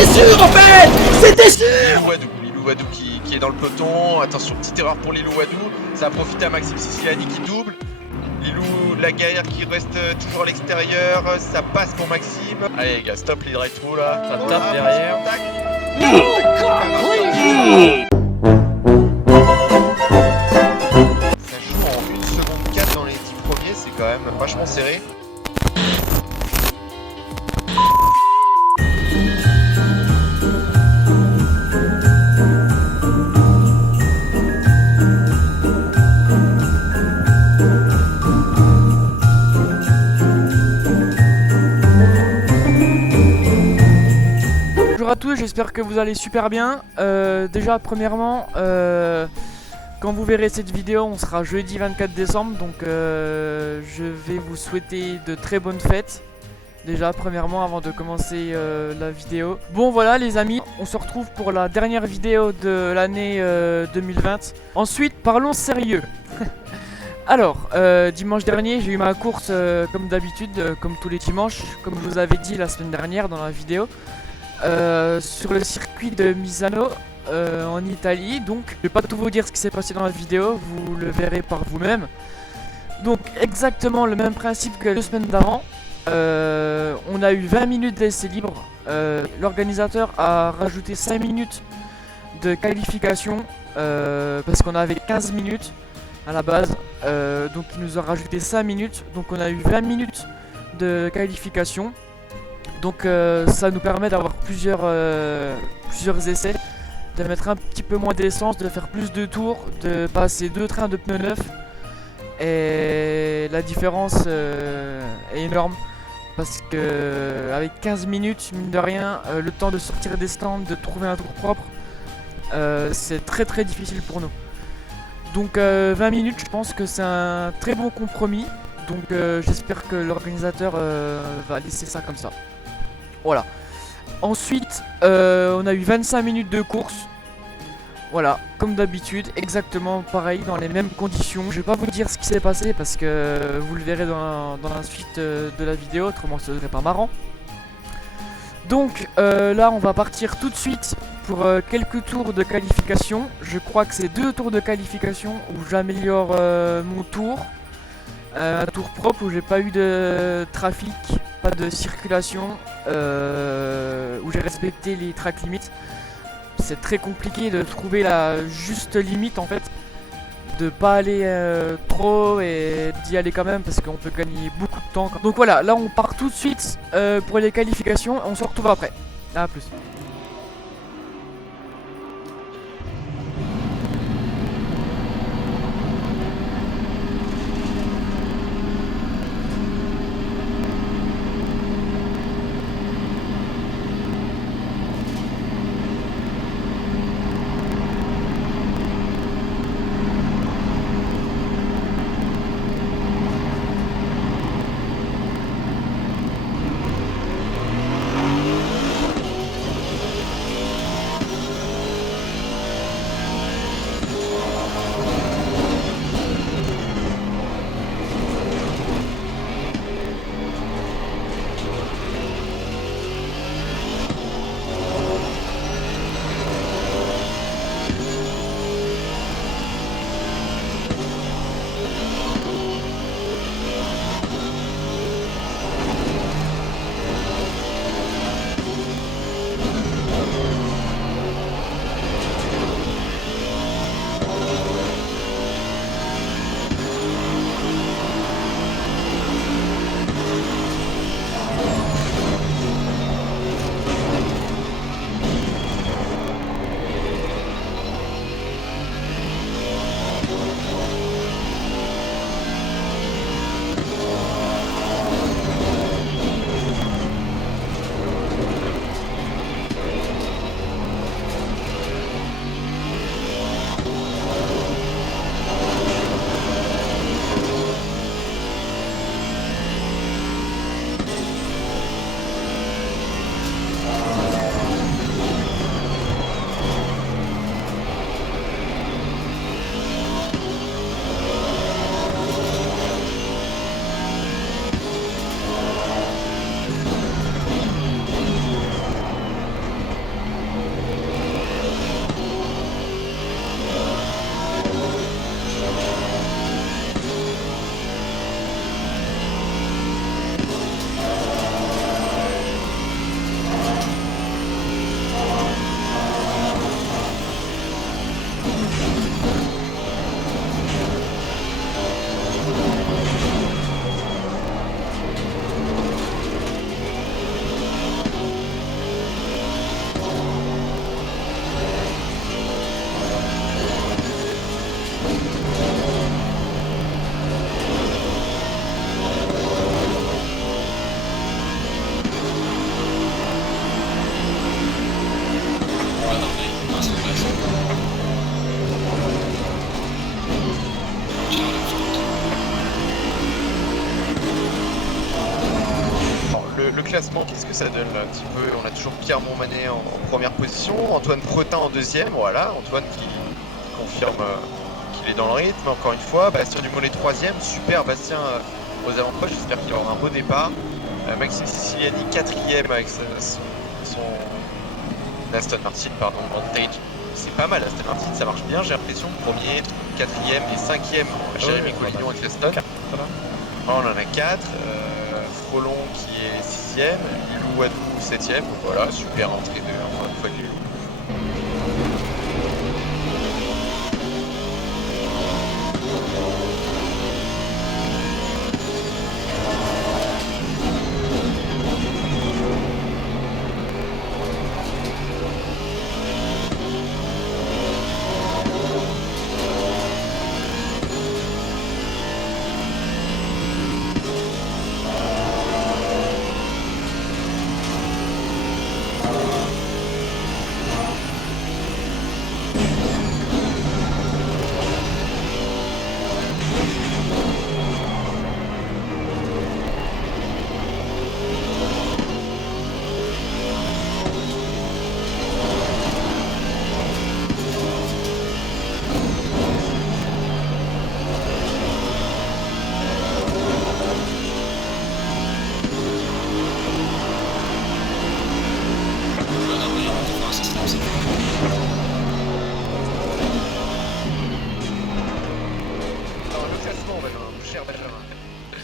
C'était sûr en fait. C'était sûr. Lilou Wadou qui est dans le peloton. Attention, petite erreur pour Lilou Wadou. Ça a profité à Maxime Siciliani qui double. Lilou Laguerre qui reste toujours à l'extérieur. Ça passe pour Maxime. Allez les gars, stop les drive-through là. Ça tape derrière. Tac. Ça joue en 1 seconde 4 dans les 10 premiers. C'est quand même vachement serré. Bonjour à tous, j'espère que vous allez super bien. Déjà premièrement, quand vous verrez cette vidéo, on sera jeudi 24 décembre, donc je vais vous souhaiter de très bonnes fêtes. Déjà premièrement avant de commencer la vidéo. Bon voilà les amis, on se retrouve pour la dernière vidéo de l'année 2020. Ensuite parlons sérieux. Alors, dimanche dernier j'ai eu ma course comme d'habitude, comme tous les dimanches, comme je vous avais dit la semaine dernière dans la vidéo. Sur le circuit de Misano en Italie. Donc je vais pas tout vous dire ce qui s'est passé dans la vidéo, vous le verrez par vous-même. Donc exactement le même principe que 2 semaines d'avant. On a eu 20 minutes d'essai libre. L'organisateur a rajouté 5 minutes de qualification parce qu'on avait 15 minutes à la base. Donc il nous a rajouté 5 minutes. Donc on a eu 20 minutes de qualification. Donc ça nous permet d'avoir plusieurs essais, de mettre un petit peu moins d'essence, de faire plus de tours, de passer 2 trains de pneus neufs. Et la différence est énorme parce que avec 15 minutes, mine de rien, le temps de sortir des stands, de trouver un tour propre, c'est très difficile pour nous. Donc 20 minutes, je pense que c'est un très bon compromis. Donc j'espère que l'organisateur va laisser ça comme ça. Voilà. Ensuite, on a eu 25 minutes de course. Voilà, comme d'habitude, exactement pareil, dans les mêmes conditions. Je vais pas vous dire ce qui s'est passé parce que vous le verrez dans la suite de la vidéo, autrement ce serait pas marrant. Donc là, on va partir tout de suite pour quelques tours de qualification. Je crois que c'est 2 tours de qualification où j'améliore mon tour. Un tour propre où j'ai pas eu de trafic, pas de circulation, où j'ai respecté les track limits. C'est très compliqué de trouver la juste limite en fait, de pas aller trop et d'y aller quand même parce qu'on peut gagner beaucoup de temps. Donc voilà, là on part tout de suite pour les qualifications, on se retrouve après. A plus. classement, qu'est-ce que ça donne là un petit peu? On a toujours Pierre Montmanet en première position, Antoine Pretin en deuxième, voilà, Antoine qui confirme qu'il est dans le rythme, encore une fois, Bastien Dumollet troisième, super Bastien aux avant-postes, j'espère qu'il aura un beau départ. Maxime Siciliani quatrième avec son Aston Martin, pardon, Vantage. C'est pas mal Aston Martin, ça marche bien, j'ai l'impression. Premier, quatrième et cinquième, Jérémy Collignon avec l'Aston. On en a 4. Frolon qui est 6ème, Lilou Wadou 7ème. Voilà, super entrée de encore une fois de Lilou.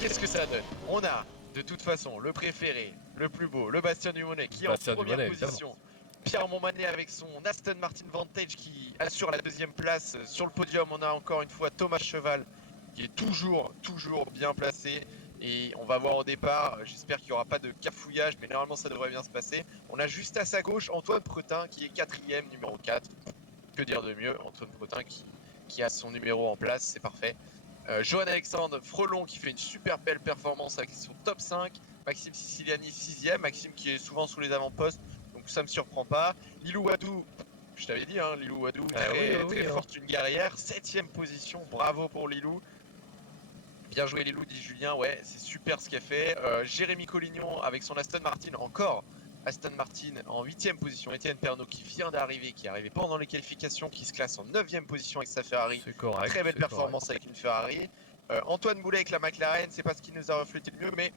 Qu'est-ce que ça donne? On a de toute façon le préféré, le plus beau, le Bastien Dumollet qui est en première position. Pierre Montmanet avec son Aston Martin Vantage qui assure la deuxième place. Sur le podium, on a encore une fois Thomas Cheval qui est toujours bien placé. Et on va voir au départ, j'espère qu'il n'y aura pas de cafouillage, mais normalement ça devrait bien se passer. On a juste à sa gauche Antoine Pretin qui est quatrième, numéro 4. Que dire de mieux, Antoine Pretin qui a son numéro en place, c'est parfait. Johan Alexandre Frelon qui fait une super belle performance avec son top 5. Maxime Siciliani 6ème, Maxime qui est souvent sous les avant-postes, donc ça me surprend pas. Lilou Wadou, je t'avais dit, hein, Lilou Wadou, très forte, une guerrière, 7ème position, bravo pour Lilou. Bien joué Lilou, dit Julien, ouais, c'est super ce qu'elle fait. Jérémy Collignon avec son Aston Martin, encore Aston Martin en 8ème position. Étienne Pernot qui vient d'arriver, qui est arrivé pendant les qualifications, qui se classe en 9ème position avec sa Ferrari. Correct, très belle performance avec une Ferrari. Antoine Boulet avec la McLaren, c'est pas ce qui nous a reflété le mieux, mais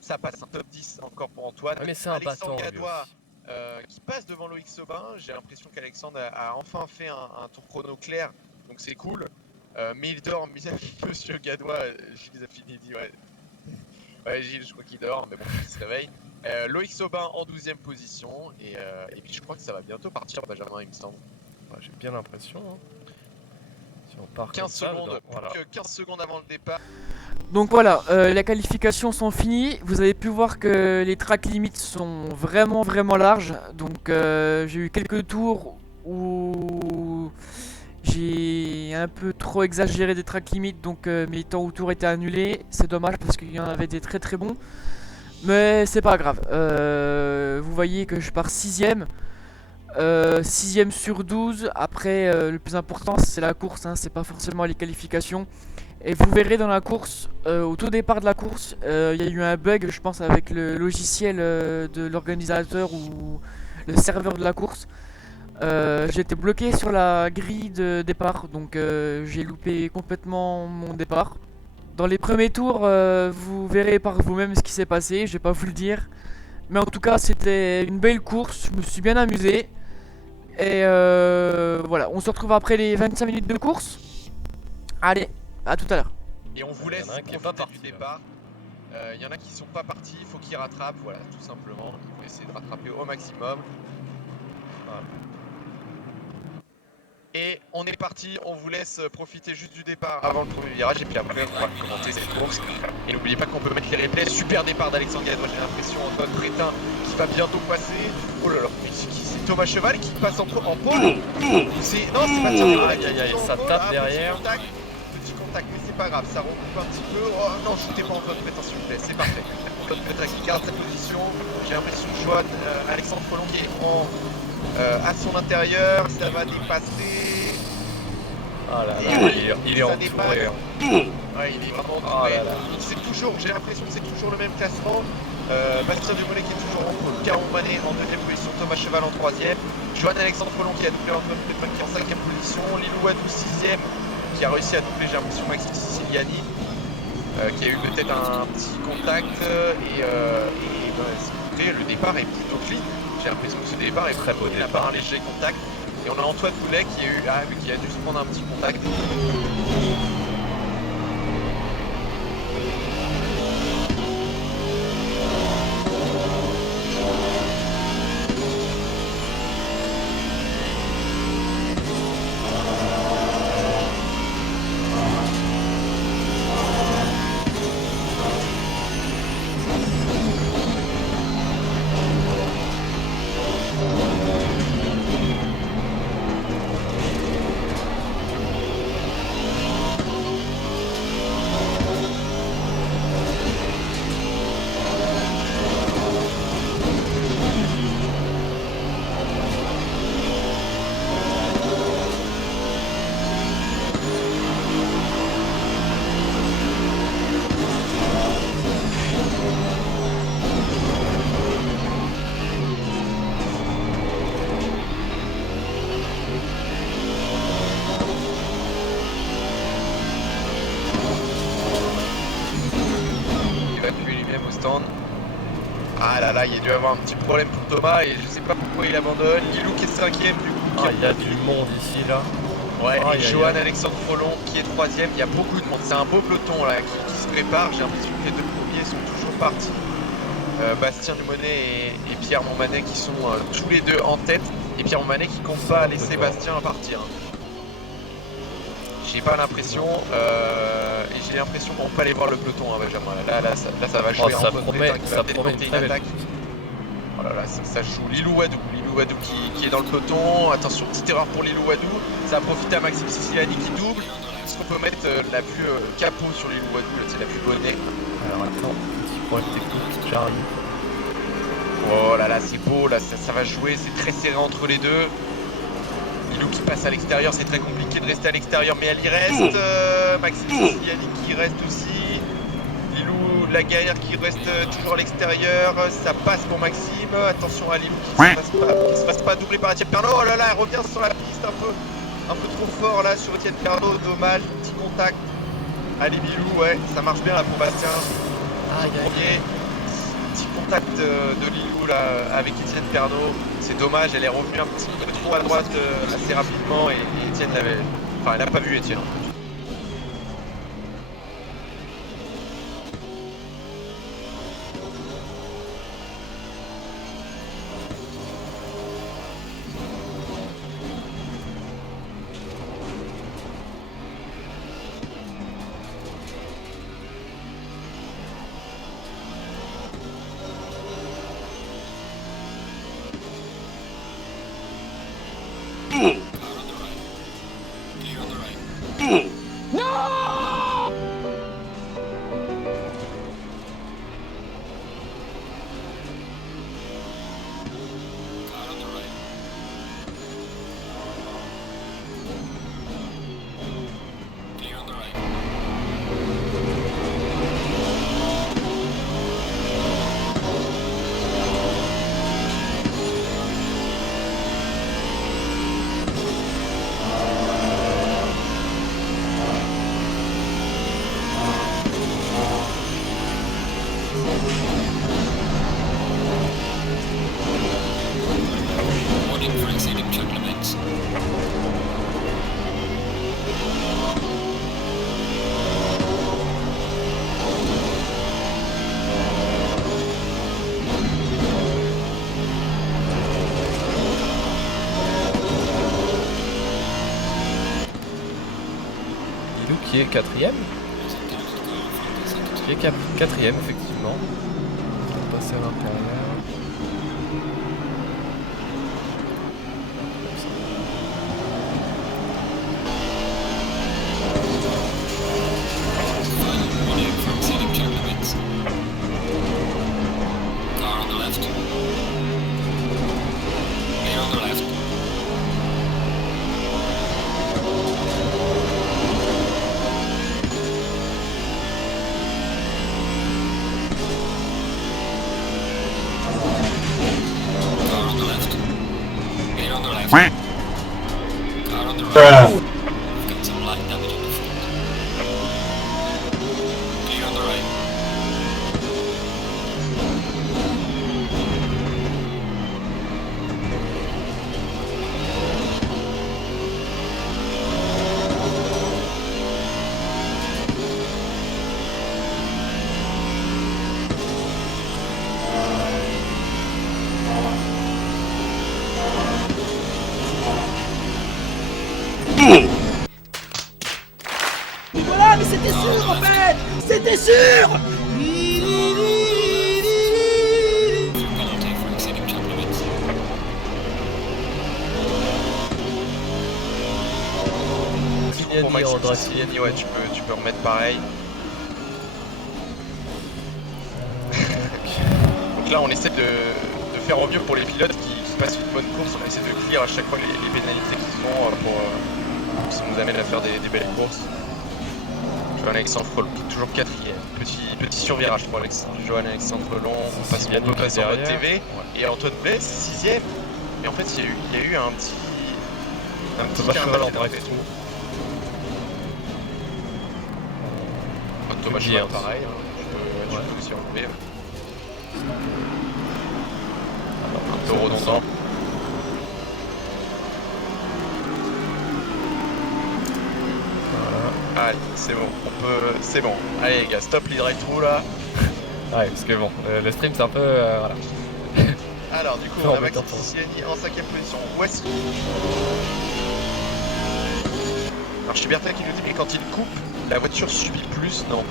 ça passe un top 10 encore pour Antoine. Ah, mais c'est un Alexandre battant, Gadois qui passe devant Loïc Sobin. J'ai l'impression qu'Alexandre a enfin fait un tour chrono clair, donc c'est cool. Mais il dort, monsieur Gadois, Gilles Zaffini dit ouais. Ouais, Gilles, je crois qu'il dort, mais bon, il se réveille. Loïc Sobin en 12ème position, et puis je crois que ça va bientôt partir, Benjamin, il me semble. Ouais, j'ai bien l'impression. Hein. Si on part 15 ça, secondes, voilà. plus que 15 secondes avant le départ. Donc voilà, les qualifications sont finies. Vous avez pu voir que les track limits sont vraiment larges. Donc j'ai eu quelques tours où j'ai un peu trop exagéré des track limits, donc mes temps au tour étaient annulés. C'est dommage parce qu'il y en avait des très bons. Mais c'est pas grave. Vous voyez que je pars 6ème. 6ème sur 12. Après, le plus important c'est la course, hein, c'est pas forcément les qualifications. Et vous verrez dans la course, au tout départ de la course, il y a eu un bug, je pense, avec le logiciel de l'organisateur ou le serveur de la course. J'ai été bloqué sur la grille de départ, donc j'ai loupé complètement mon départ. Dans les premiers tours, vous verrez par vous-même ce qui s'est passé, je vais pas vous le dire. Mais en tout cas, c'était une belle course, je me suis bien amusé. Et voilà, on se retrouve après les 25 minutes de course. Allez, à tout à l'heure. Et on vous laisse Il y en a un qui est profiter pas parti, du départ. Il y en a qui sont pas partis, il faut qu'ils rattrapent, voilà, tout simplement. Il faut essayer de rattraper au maximum. Voilà. Et on est parti, on vous laisse profiter juste du départ avant le premier virage et puis après on va commenter cette course. Et n'oubliez pas qu'on peut mettre les replays. Super départ d'Alexandre Gadois, j'ai l'impression. Antoine Pretin qui va bientôt passer. Oh là là, mais c'est Thomas Cheval qui passe en pôle. Non, c'est pas ça. Ça tape derrière. Petit contact, mais c'est pas grave, ça recoupe un petit peu. Oh non, shootez pas Antoine Pretin s'il vous plaît, c'est parfait. Antoine Pretin qui garde sa position. J'ai l'impression que Johan Alexandre Frelon qui est à son intérieur, ça va dépasser. Ah là là, il est entouré. Ouais, il est vraiment entouré. Oh là là. C'est toujours, j'ai l'impression que c'est toujours le même classement. Bastien Dumollet qui est toujours en pôle, Caron Manet en deuxième position, Thomas Cheval en troisième, Johan Alexandre Follon qui a doublé Antoine Pépin qui est en cinquième position, Lilou Wadou sixième qui a réussi à doubler, j'ai l'impression, Maxime Siciliani qui a eu peut-être un petit contact écoutez, le départ est plutôt clean, j'ai l'impression que ce départ est très bon, il a pas un léger contact et on a Antoine Boulet qui a dû se prendre un petit contact. Ah là là, il a dû avoir un petit problème pour Thomas et je sais pas pourquoi il abandonne. Lilou qui est cinquième du coup. Ah, il y a du monde ici là. Ouais, et Johan Alexandre Follon qui est troisième. Il y a beaucoup de monde. C'est un beau peloton là qui se prépare. J'ai l'impression que les deux premiers sont toujours partis. Bastien Dumollet et Pierre Montmanet qui sont tous les deux en tête. Et Pierre Montmanet qui compte pas laisser Bastien partir. J'ai pas l'impression, et j'ai l'impression qu'on peut aller voir le peloton, hein, Benjamin. Là, ça va jouer ça en promet, ça promet une attaque. Oh là là, ça joue Lilou Wadou qui est dans le peloton. Attention, petite erreur pour Lilou Wadou. Ça a profité à Maxime Siciliani qui double. Est-ce qu'on peut mettre la vue capot sur Lilou Wadou, c'est la vue bonnet. Alors attends, petit problème technique, j'arrive. Oh là là, c'est beau, là ça va jouer, c'est très serré entre les deux. Lilou qui passe à l'extérieur, c'est très compliqué de rester à l'extérieur, mais elle y reste. Maxime Siciliani qui reste aussi. Lilou Lagaire qui reste toujours à l'extérieur. Ça passe pour Maxime. Attention à Lilou qui ne se fasse pas doubler par Etienne Pernot. Oh là là, elle revient sur la piste un peu trop fort là sur Etienne Pernot. Dommage, petit contact. Allez Lilou, ouais, ça marche bien là pour Bastien. Premier petit contact de Lilou là avec Etienne Pernot. C'est dommage, elle est revenue un petit peu trop à droite assez rapidement et Etienne l'avait. Enfin, elle n'a pas vu Etienne. Qui est quatrième. Qui est quatrième, effectivement. On va passer à l'intérieur. Voilà, mais c'était sûr en fait. C'était sûr. Pour Maxime Siciliani, ouais, tu peux remettre pareil. Donc là, on essaie de faire au mieux pour les pilotes qui passent une bonne course. On essaie de clear à chaque fois les pénalités qu'ils font pour que ça nous amène à faire des belles courses. Johan Alexandre Frelon qui est toujours quatrième. Petit survirage pour Johan Alexandre Frelon. On passe bien passer en mode TV. Et Antoine Blais, sixième. Mais en fait, il y a eu un petit cheval en bref tout. Thomas Cheval, pareil, hein. Tu peux aussi enlever. Un peu redondant. Voilà. Allez, c'est bon, c'est bon. Allez les gars, stop les drive-thru là. Ouais, parce que bon, le stream c'est un peu... voilà. Alors du coup, on a Maxime Siciliani en 5ème position. Voici. Alors chez Bertrand qui nous dit, mais quand il coupe, la voiture subit plus, non.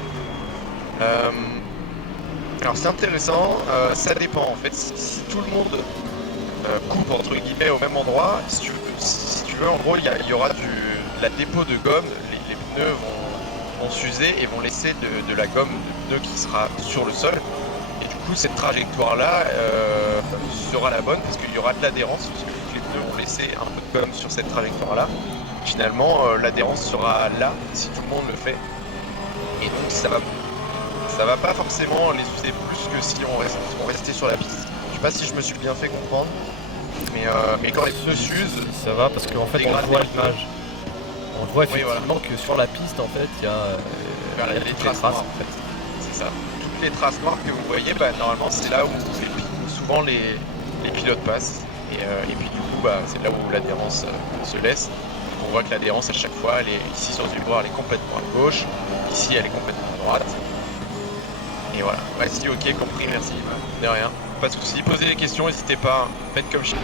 Alors c'est intéressant, ça dépend en fait. Si tout le monde coupe entre guillemets au même endroit, si tu veux, en gros, il y aura la dépôt de gomme, les pneus vont s'user et vont laisser de la gomme de pneu qui sera sur le sol. Et du coup, cette trajectoire-là sera la bonne parce qu'il y aura de l'adhérence, parce que les pneus vont laisser un peu de gomme sur cette trajectoire-là. Finalement, l'adhérence sera là si tout le monde le fait. Et donc, ça va pas forcément les user plus que si on restait sur la piste. Je sais pas si je me suis bien fait comprendre, mais quand les pneus s'usent, ça va parce qu'en fait on voit l'image. On voit effectivement que sur la piste en fait il y a les traces noires en fait. C'est ça. Toutes les traces noires que vous voyez, normalement c'est là où souvent les pilotes passent. Et puis du coup c'est là où l'adhérence se laisse. On voit que l'adhérence à chaque fois, elle est ici sur le vibreur, elle est complètement à gauche, ici elle est complètement à droite. Et voilà, vas-y, ok, compris, merci. De rien, pas de soucis. Posez des questions, n'hésitez pas, faites comme chez vous.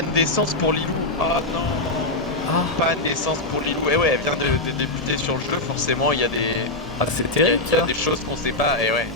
Pas de d'essence pour Lilou. Ah non. Ah, Pas d'essence pour Lilou. Et ouais, elle vient de débuter sur le jeu, forcément, il y a des, ah c'est il y a, terrible il y a ça. des choses qu'on sait pas. Et ouais.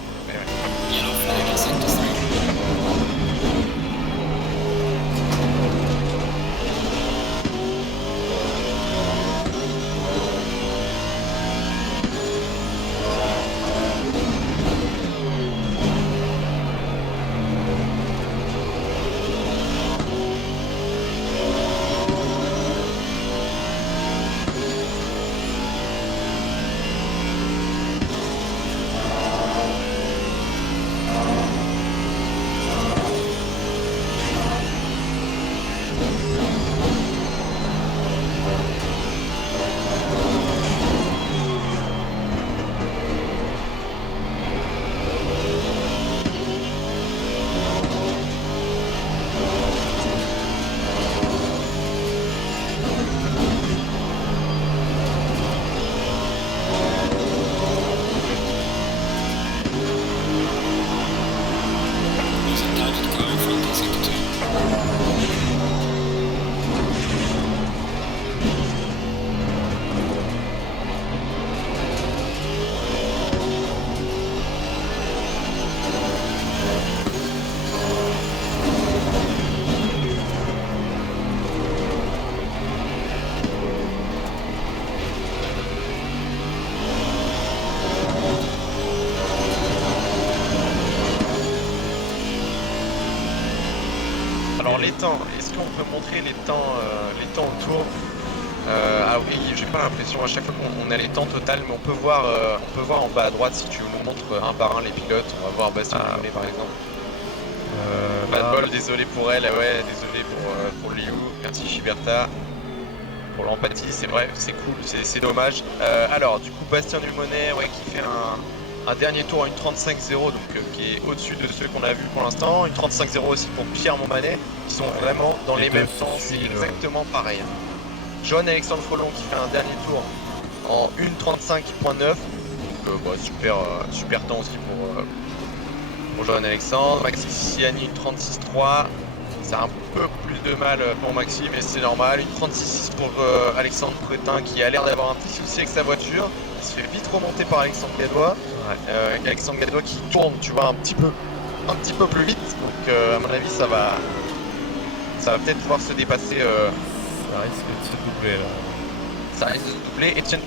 Alors les temps, est-ce qu'on peut montrer les temps autour? Ah oui, j'ai pas l'impression à chaque fois qu'on a les temps total, mais on peut voir en bas à droite si tu nous montres un par un les pilotes. On va voir Bastien Dumé par exemple. Pas de bol, désolé pour elle, ouais, désolé pour Liu, merci Chiberta. Pour l'empathie, c'est vrai, c'est cool, c'est dommage. Alors, du coup, Bastien Dumonet, ouais, qui fait un dernier tour à une 35-0, donc qui est au-dessus de ceux qu'on a vu pour l'instant. Une 35-0 aussi pour Pierre Montmanet, qui sont vraiment dans les mêmes temps, c'est exactement pareil. Johan-Alexandre Frolon qui fait un dernier tour en 1.35.9. Donc, bah, super temps aussi pour Johan-Alexandre. Maxime Siciliani, une 36.3. C'est un peu plus de mal pour Maxime, mais c'est normal. Une 36.6 pour Alexandre Prétin qui a l'air d'avoir un petit souci avec sa voiture. Il se fait vite remonter par Alexandre Gadois. Ouais. Alexandre Gadois qui tourne, tu vois, un petit peu plus vite. Donc à mon avis, ça va peut-être pouvoir se dépasser. Ça risque de se doubler là. Ça risque de se doubler. Etienne.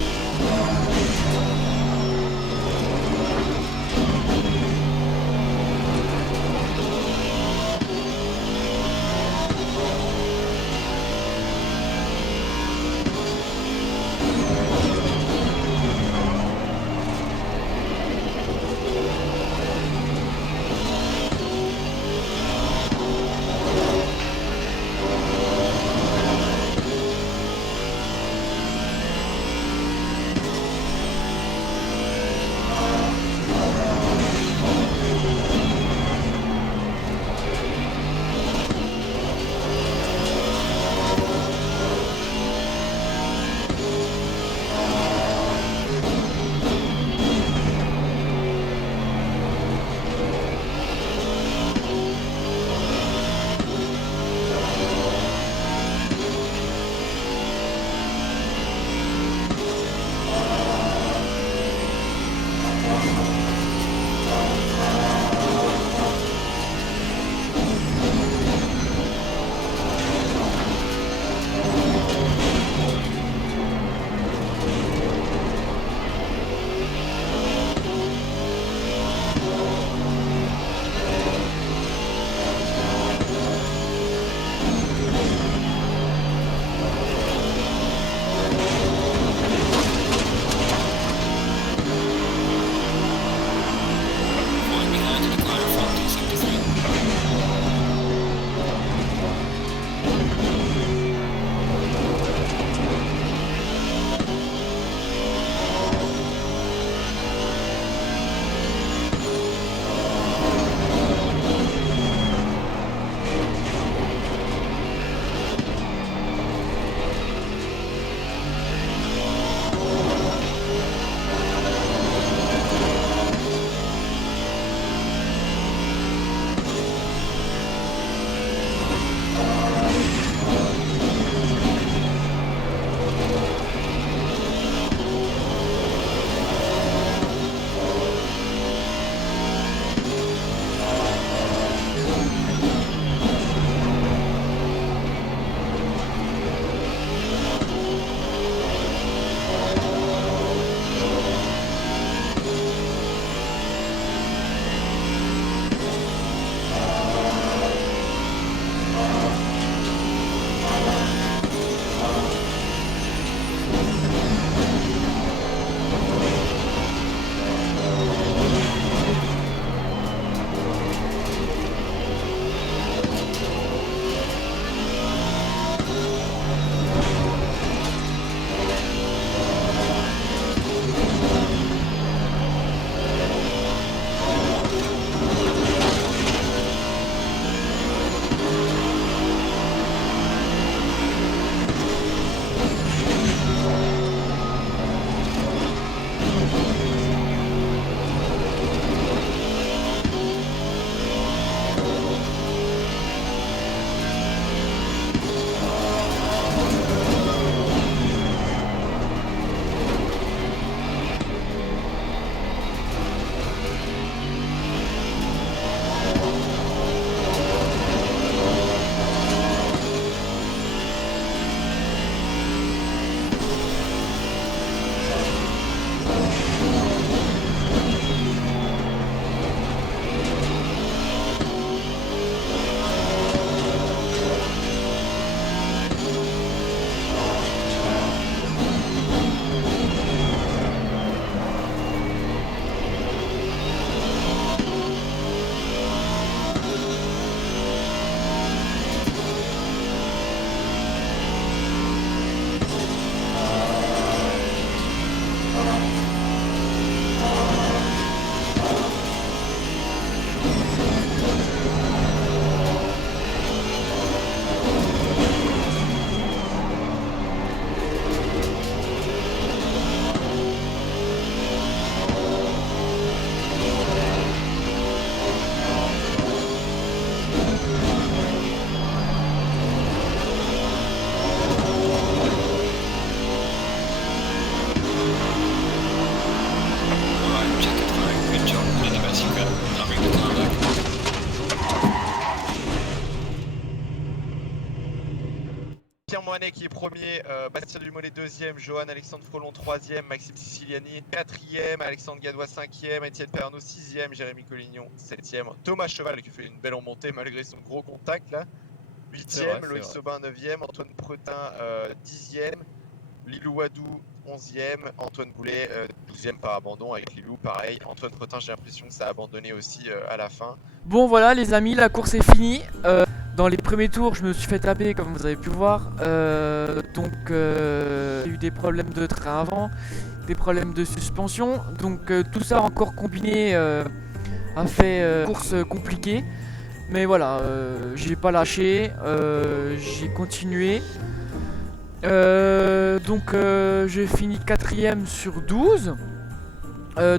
année qui est premier, Bastien Dumollet deuxième, Johan Alexandre Frolon troisième, Maxime Siciliani quatrième, Alexandre Gadois cinquième, Étienne Pernaut sixième, Jérémy Collignon septième, Thomas Cheval qui fait une belle remontée malgré son gros contact là, huitième, Loïc Sobin neuvième, Antoine Pretin dixième, Lilou Wadou 11e, Antoine Boulet 12e par abandon avec Lilou, pareil. Antoine Pretin, j'ai l'impression que ça a abandonné aussi à la fin. Bon voilà les amis, la course est finie. Dans les premiers tours, je me suis fait taper comme vous avez pu voir. Donc il y a eu des problèmes de train avant, des problèmes de suspension. Donc tout ça encore combiné a fait course compliquée. Mais voilà, j'ai pas lâché, j'ai continué. Donc j'ai fini 4ème sur 12.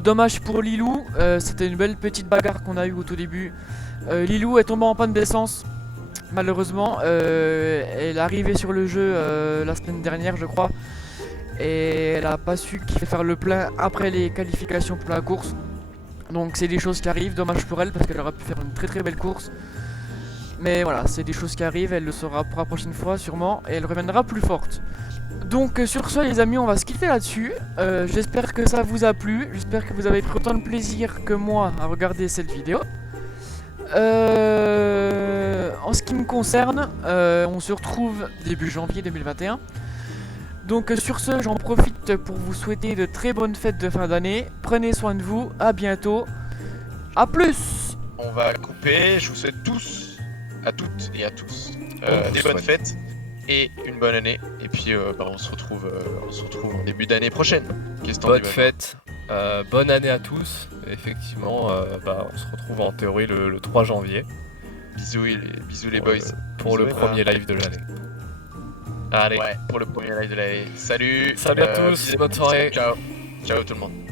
Dommage pour Lilou, c'était une belle petite bagarre qu'on a eue au tout début. Lilou est tombée en panne d'essence, malheureusement. Elle est arrivée sur le jeu la semaine dernière je crois. Et elle a pas su faire le plein après les qualifications pour la course. Donc c'est des choses qui arrivent, dommage pour elle parce qu'elle aurait pu faire une très belle course. Mais voilà, c'est des choses qui arrivent, elle le saura pour la prochaine fois sûrement, et elle reviendra plus forte. Donc sur ce les amis, on va se quitter là-dessus. J'espère que ça vous a plu, j'espère que vous avez pris autant de plaisir que moi à regarder cette vidéo. En ce qui me concerne, on se retrouve début janvier 2021. Donc sur ce, j'en profite pour vous souhaiter de très bonnes fêtes de fin d'année. Prenez soin de vous, à bientôt, à plus. On va couper, je vous souhaite tous, à toutes et à tous, des bonnes fêtes et une bonne année. Et puis on se retrouve en début d'année prochaine. Bonne fête, bonne année à tous. Effectivement, on se retrouve en théorie le 3 janvier. Bisous les boys. Pour le premier live de l'année. Allez, pour le premier live de l'année. Salut. Salut à tous, bonne soirée. Ciao. Ciao tout le monde.